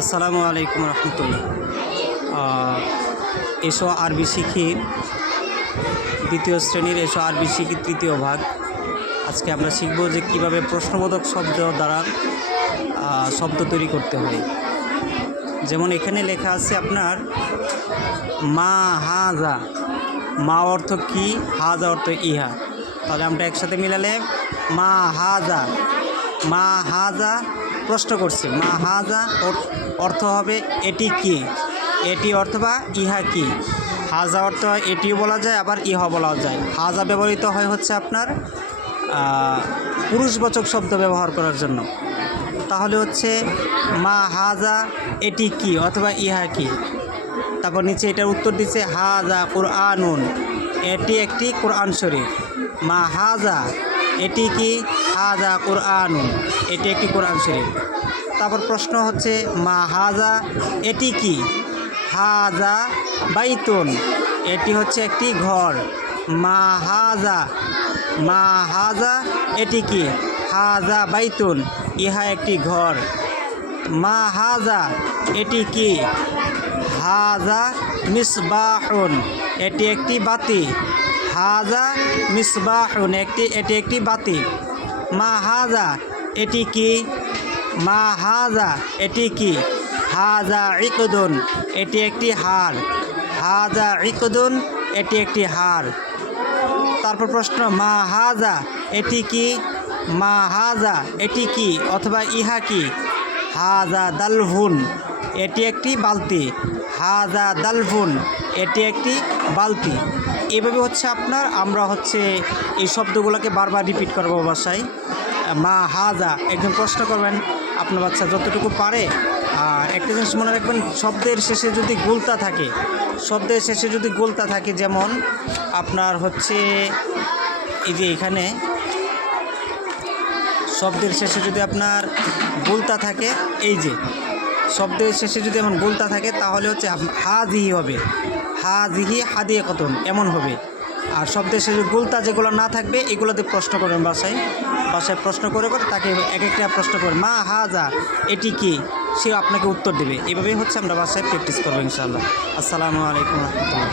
আসসালামু আলাইকুম রহমতুল্লাহ। এসো আরবি শিখি দ্বিতীয় শ্রেণীর এসো আরবি শিখি তৃতীয় ভাগ। আজকে আমরা শিখব যে কীভাবে প্রশ্নবোধক শব্দ দ্বারা শব্দ তৈরি করতে হয়। যেমন এখানে লেখা আছে আপনার মা হাজা, মা অর্থ কি, হাজা অর্থ ইহা। তাহলে আমরা একসাথে মিলালে মা হাজা, মা হাজা প্রশ্ন করছে, মা হাজা অর্থ হবে এটি কি, এটি অথবা ইহা কি। হাজা অর্থ এটিও বলা যায়, আবার ইহা বলা যায়। হাজা ব্যবহৃত হয় হচ্ছে আপনার পুরুষবাচক শব্দ ব্যবহার করার জন্য। তাহলে হচ্ছে মা হাজা এটি কি অথবা ইহা কি। তারপর নিচে এটার উত্তর দিচ্ছে হাজা কুরআনুন, এটি একটি কোরআন শরীফ। মা হাজা এটি কি, হাজা কুরআনুন, এটি একটি কোরআন শরীফ। তারপর প্রশ্ন হচ্ছে মা হাজা এটি কি, হাজা বাইতুন, এটি হচ্ছে একটি ঘর। মা হাজা, মা হাজা এটি কি, হাজা বাইতুন, ইহা একটি ঘর। মা হাজা এটি কি, হাজা মিসবাহুন, এটি একটি বাতি। হাজা মিসবাহুন, এটি একটি বাতি। মা হাজা এটি কি, মা হাজা এটি কি, হাজা ইকদুন, এটি একটি হার। হাজা ইকদুন, এটি একটি হার। তারপর প্রশ্ন মা হাজা এটি কি, মা হাজা এটি কি অথবা ইহা কি, হাজা দালভুন, এটি একটি বালতি। হাজা দালভুন, এটি একটি বালতি। এভাবে হচ্ছে আপনার আমরা হচ্ছে এই শব্দগুলোকে বারবার রিপিট করবো বাসায়। মা হাজা একজন প্রশ্ন করবেন, আপনার বাচ্চা যতটুকু পারে। আর একটা জিনিস মনে রাখবেন, শব্দের শেষে যদি গোলতা থাকে, শব্দের শেষে যদি গোলতা থাকে, যেমন আপনার হচ্ছে এই যে এখানে শব্দের শেষে যদি আপনার গোলতা থাকে, এই যে শব্দের শেষে যদি এমন গোলতা থাকে, তাহলে হচ্ছে হাজিহি হবে, হাজিহি হাদিয়ে কতন এমন হবে। আর শব্দের শেষে গোলতা যেগুলো না থাকবে, এগুলোতে প্রশ্ন করবেন বাসায়। বাসায় প্রশ্ন করে তাকে এক একটা প্রশ্ন করবেন, মা হাজা এটি কি, সে আপনাকে উত্তর দেবে। এভাবেই হচ্ছে আমরা বাসায় প্র্যাকটিস করবো ইনশাআল্লাহ। আসসালামু আলাইকুম রহমতুল্লাহ।